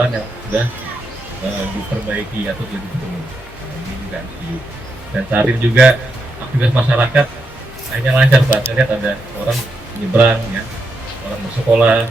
jalan yang sudah diperbaiki atau sudah dibangun. Nah, ini juga sih. Dan saat ini juga aktivitas masyarakat akhirnya lancar Pak. Saya lihat ada orang nyebrang ya, orang bersekolah.